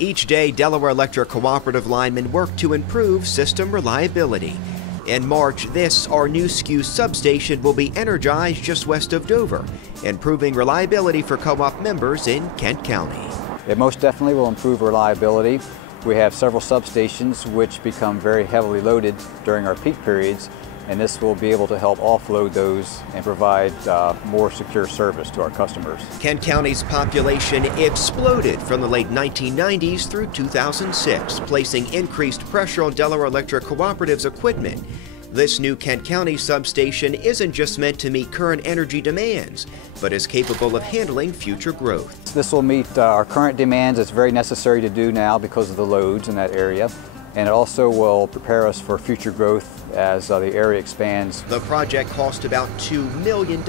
Each day, Delaware Electric Cooperative linemen work to improve system reliability. In March, our new SKU substation will be energized just west of Dover, improving reliability for co-op members in Kent County. It most definitely will improve reliability. We have several substations which become very heavily loaded during our peak periods, and this will be able to help offload those and provide more secure service to our customers. Kent County's population exploded from the late 1990s through 2006, placing increased pressure on Delaware Electric Cooperative's equipment. This new Kent County substation isn't just meant to meet current energy demands, but is capable of handling future growth. This will meet our current demands. It's very necessary to do now because of the loads in that area. And it also will prepare us for future growth as the area expands. The project cost about $2 million.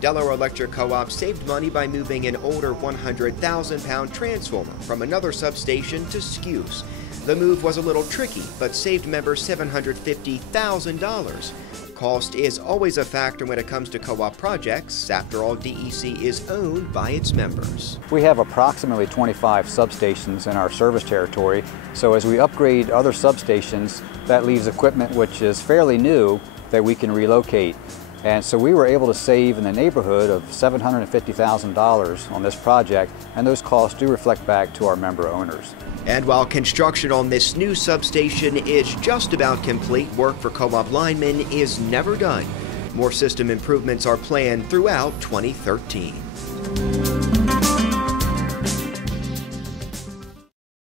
Delaware Electric Co-op saved money by moving an older 100,000-pound transformer from another substation to SKUs. The move was a little tricky, but saved members $750,000. Cost is always a factor when it comes to co-op projects. After all, DEC is owned by its members. We have approximately 25 substations in our service territory, so as we upgrade other substations, that leaves equipment which is fairly new that we can relocate. And so we were able to save in the neighborhood of $750,000 on this project, and those costs do reflect back to our member owners. And while construction on this new substation is just about complete, work for co-op linemen is never done. More system improvements are planned throughout 2013.